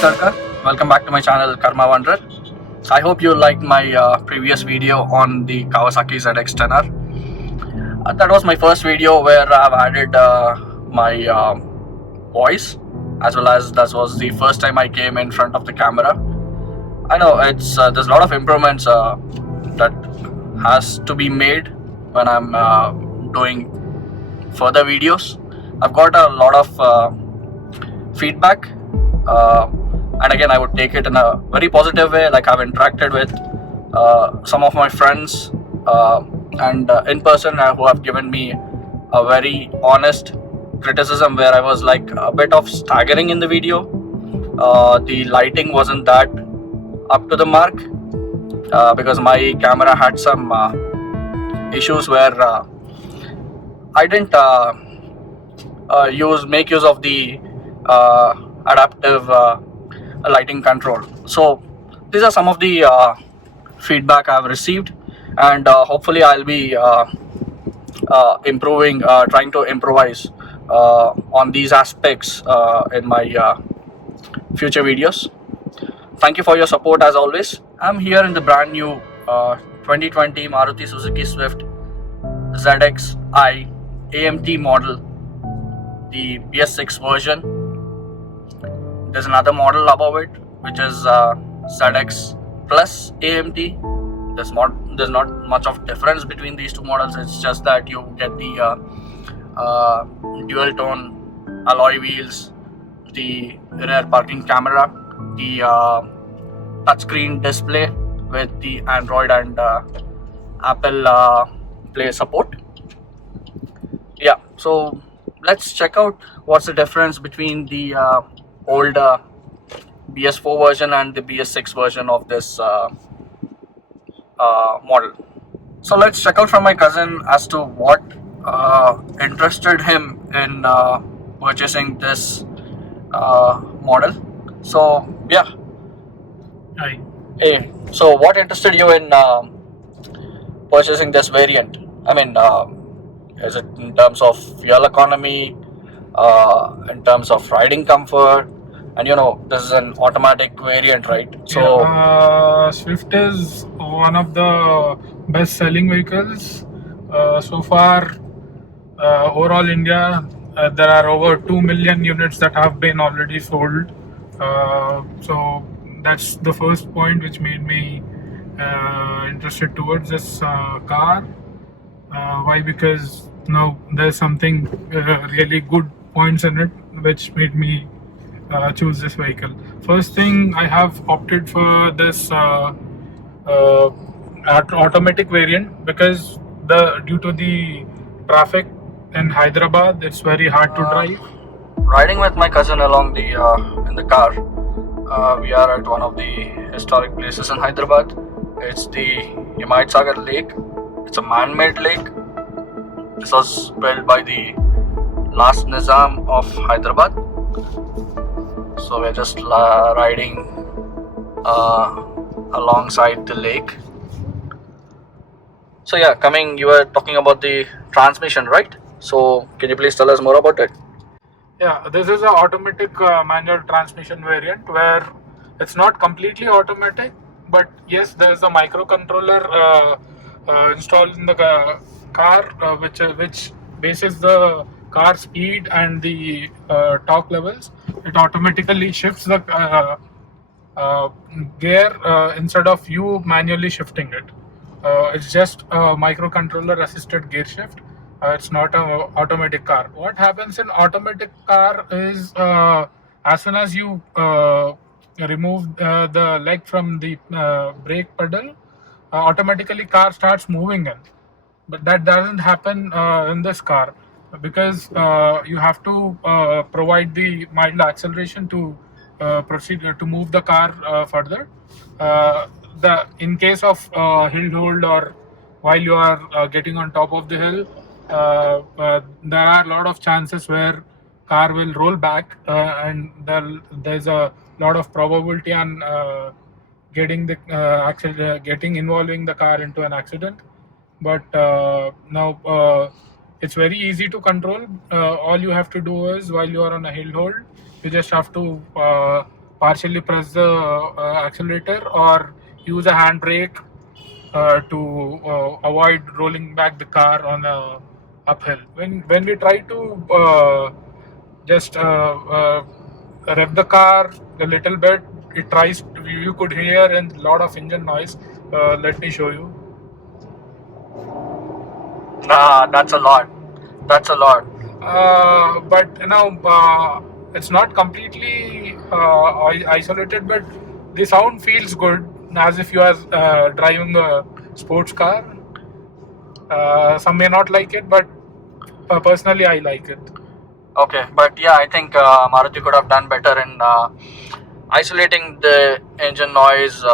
Karka. Welcome back to my channel Karma Wanderer. I hope you liked my previous video on the Kawasaki ZX-10R. That was my first video where I've added my voice, as well as that was the first time I came in front of the camera. I know it's there's a lot of improvements that has to be made when I'm doing further videos. I've got a lot of feedback, and again I would take it in a very positive way. Like, I've interacted with some of my friends and in person who have given me a very honest criticism where I was like a bit of staggering in the video. The lighting wasn't that up to the mark because my camera had some issues where I didn't make use of the adaptive lighting control. So these are some of the feedback I've received, and hopefully I'll be improving, trying to improvise on these aspects in my future videos. Thank you for your support as always. I'm here in the brand new 2020 Maruti Suzuki Swift ZXi AMT model, the BS6 version. There's another model above it, which is ZX Plus AMT. There's not much of difference between these two models. It's just that you get the dual tone alloy wheels, the rear parking camera, the touchscreen display with the Android and Apple Play support. Yeah, so let's check out what's the difference between the old BS4 version and the BS6 version of this model. So let's check out from my cousin as to what interested him in purchasing this model. So yeah. Hi. Hey, so what interested you in purchasing this variant? I mean, is it in terms of fuel economy, in terms of riding comfort? And this is an automatic variant, right? So Swift is one of the best selling vehicles so far. Overall India, there are over 2 million units that have been already sold. So that's the first point which made me interested towards this car. Why? Because now there's something really good points in it which made me choose this vehicle. First thing, I have opted for this automatic variant because due to the traffic in Hyderabad, it's very hard to drive. Riding with my cousin along the in the car, we are at one of the historic places in Hyderabad. It's the Sagar Lake. It's a man-made lake. This was built by the last Nizam of Hyderabad. So we're just riding alongside the lake. So yeah, you were talking about the transmission, right? So can you please tell us more about it? Yeah, this is an automatic manual transmission variant where it's not completely automatic, but yes, there is a microcontroller installed in the car, which bases the car speed and the torque levels. It automatically shifts the gear instead of you manually shifting it. It's just a microcontroller assisted gear shift. It's not an automatic car. What happens in automatic car is as soon as you remove the leg from the brake pedal, automatically car starts moving in. But that doesn't happen in this car because you have to provide the mild acceleration to proceed to move the car further. In case of hill hold or while you are getting on top of the hill, there are a lot of chances where car will roll back and there's a lot of probability on involving the car into an accident. But now it's very easy to control. All you have to do is, while you are on a hill hold, you just have to partially press the accelerator or use a handbrake to avoid rolling back the car on a uphill. When we try to just rev the car a little bit, it tries. You could hear a lot of engine noise. Let me show you. Nah, that's a lot. That's a lot. But it's not completely isolated, but the sound feels good as if you are driving a sports car. Some may not like it, but personally I like it. Okay, but yeah, I think Maruti could have done better in isolating the engine noise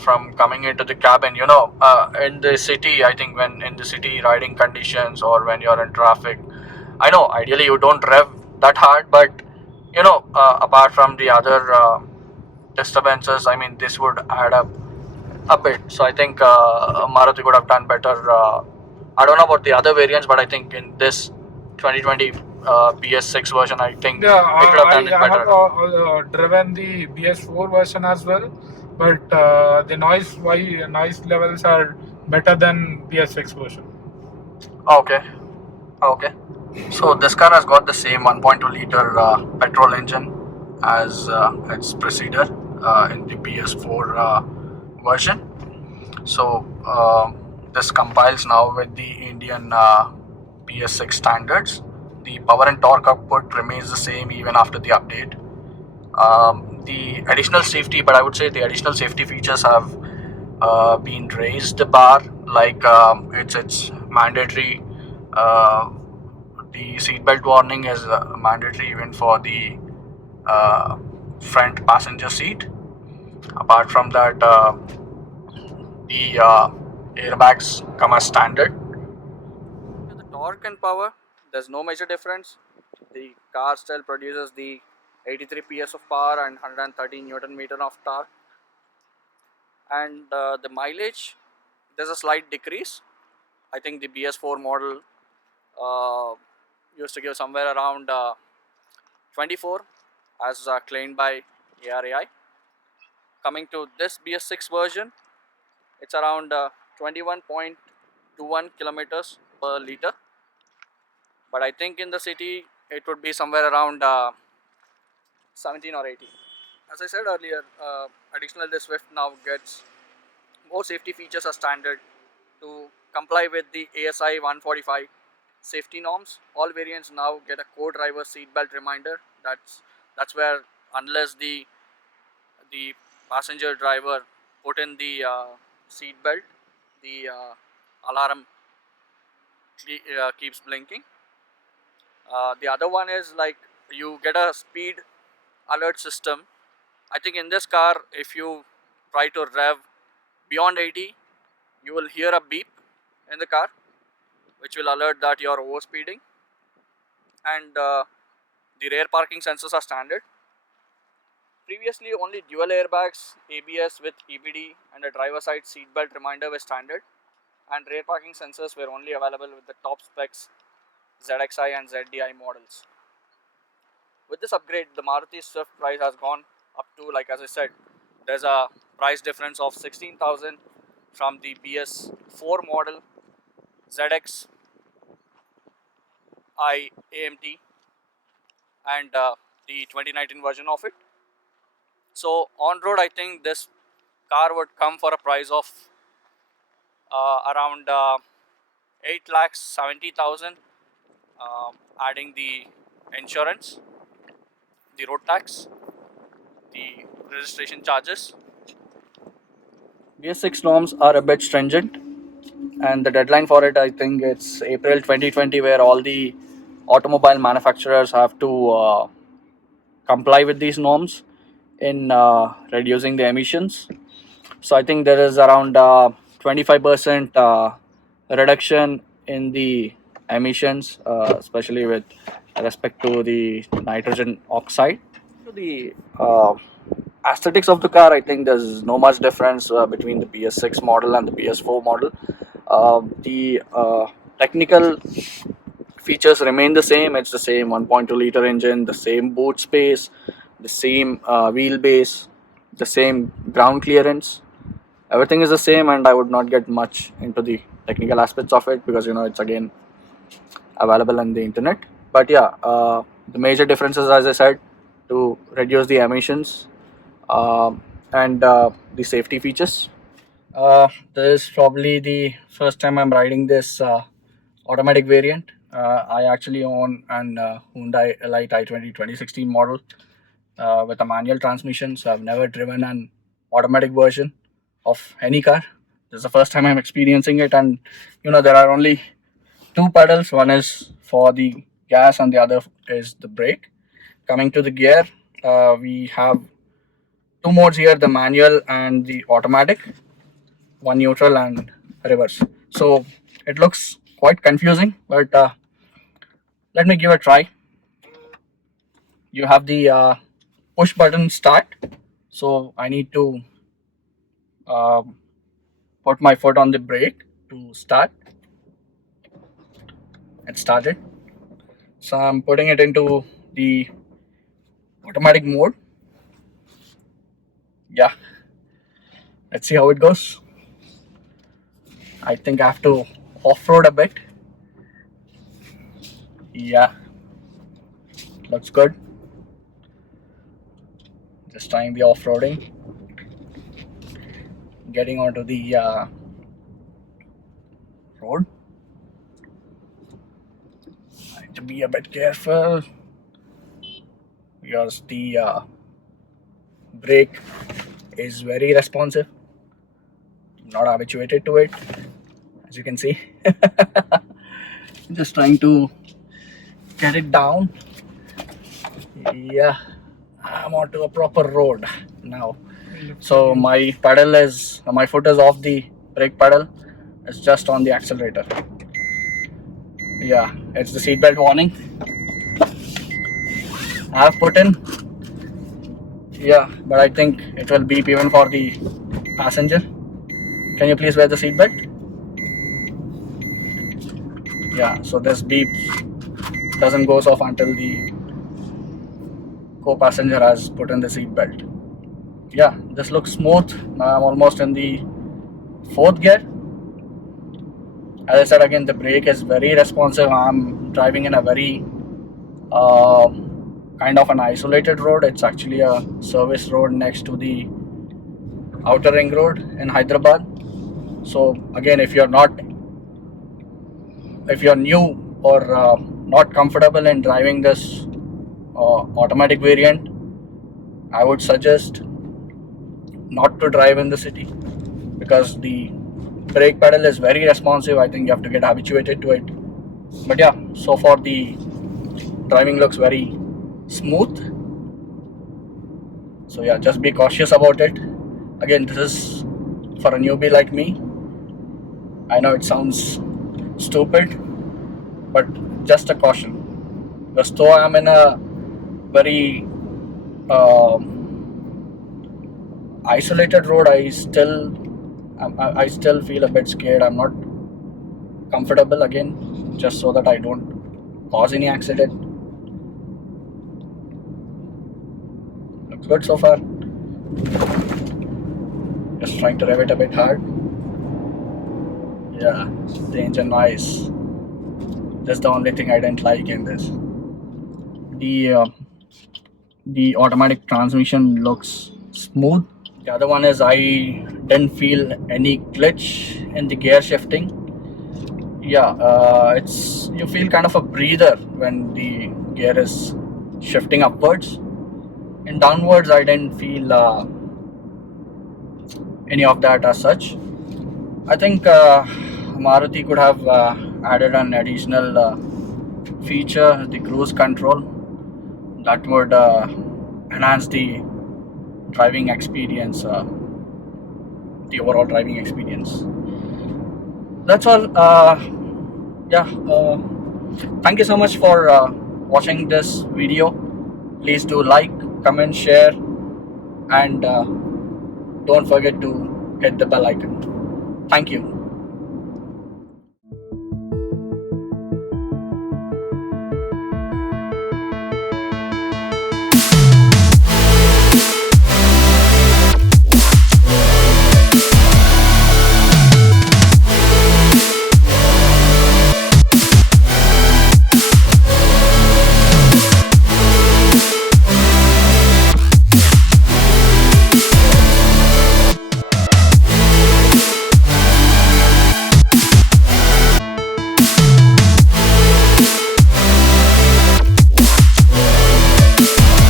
from coming into the cabin. In the city, I think when in the city riding conditions or when you're in traffic, I know ideally you don't rev that hard, but apart from the other disturbances, I mean, this would add up a bit. So I think Maruti could have done better. I don't know about the other variants, but I think in this 2020 BS6 version, I think Yeah, it could have done it I have better. driven the BS4 version as well, but the noise levels are better than BS6 version. Okay, okay. So this car has got the same 1.2 liter petrol engine as its preceded in the BS4 version. So this compiles now with the Indian BS6 standards. The power and torque output remains the same even after the update. The additional safety, but I would say the additional safety features have been raised the bar, like it's mandatory. The seatbelt warning is mandatory even for the front passenger seat. Apart from that, the airbags come as standard. The torque and power, there's no major difference. The car still produces the 83 PS of power and 113 Newton meter of torque. And the mileage, there's a slight decrease. I think the BS4 model uh, used to give somewhere around 24 as claimed by ARAI. Coming to this BS6 version, it's around 21.21 kilometers per liter, but I think in the city it would be somewhere around 17 or 18. As I said earlier, additionally the Swift now gets more safety features as standard to comply with the ASI 145 safety norms. All variants now get a co-driver seatbelt reminder. That's where, unless the passenger driver put in the seat belt, the alarm keeps blinking. The other one is like you get a speed alert system. I think in this car, if you try to rev beyond 80, you will hear a beep in the car, which will alert that you are overspeeding. And the rear parking sensors are standard. Previously, only dual airbags, ABS with EBD, and a driver side seatbelt reminder were standard, and rear parking sensors were only available with the top specs ZXi and ZDI models. With this upgrade, the Maruti Swift price has gone up to, like as I said, there's a price difference of 16,000 from the BS4 model ZXi AMT and the 2019 version of it. So on road, I think this car would come for a price of around 8,70,000, adding the insurance, the road tax, the registration charges. BS6 norms are a bit stringent, and the deadline for it, I think it's April 2020, where all the automobile manufacturers have to comply with these norms in reducing the emissions. So I think there is around 25% reduction in the emissions, especially with respect to the nitrogen oxide. To the aesthetics of the car, I think there's no much difference between the BS6 model and the BS4 model. The technical features remain the same. It's the same 1.2 liter engine, the same boot space, the same wheelbase, the same ground clearance. Everything is the same, and I would not get much into the technical aspects of it because it's again available on the internet. But yeah, the major differences, as I said, to reduce the emissions and the safety features. This is probably the first time I'm riding this automatic variant. I actually own an Hyundai Elite i20 2016 model with a manual transmission, so I've never driven an automatic version of any car. This is the first time I'm experiencing it, and there are only two pedals. One is for the gas, and the other is the brake. Coming to the gear, we have two modes here: the manual and the automatic. One neutral and reverse. So it looks quite confusing, but let me give a try. You have the push button start, so I need to uh, put my foot on the brake to start. It started, so I'm putting it into the automatic mode. Yeah, let's see how it goes. I think I have to off-road a bit. Yeah, looks good. Just trying the off-roading, getting onto the road. I need to be a bit careful because the brake is very responsive. I'm not habituated to it, as you can see. Just trying to get it down. Yeah, I'm onto a proper road now. So my foot is off the brake pedal. It's just on the accelerator. Yeah, it's the seatbelt warning. I have put in. Yeah, but I think it will beep even for the passenger. Can you please wear the seatbelt? Yeah, so this beep doesn't goes off until the co-passenger has put in the seatbelt. Yeah, this looks smooth. Now I'm almost in the fourth gear. As I said again, the brake is very responsive. I'm driving in a very kind of an isolated road. It's actually a service road next to the outer ring road in Hyderabad. So again, if you're new or not comfortable in driving this automatic variant, I would suggest not to drive in the city because the brake pedal is very responsive. I think you have to get habituated to it. But yeah, so far the driving looks very smooth. So yeah, just be cautious about it. Again, this is for a newbie like me. I know it sounds stupid, but just a caution. Because though I'm in a very isolated road, I still feel a bit scared. I'm not comfortable, again, just so that I don't cause any accident. Looks good so far. Just trying to rev it a bit hard. Yeah, the engine noise. That's the only thing I didn't like in this. The automatic transmission looks smooth. The other one is I didn't feel any glitch in the gear shifting. Yeah, you feel kind of a breather when the gear is shifting upwards. And downwards, I didn't feel any of that as such. I think Maruti could have added an additional feature, the cruise control, that would enhance the driving experience, the overall driving experience. That's all. Yeah, thank you so much for watching this video. Please do like, comment, share, and don't forget to hit the bell icon. Thank you.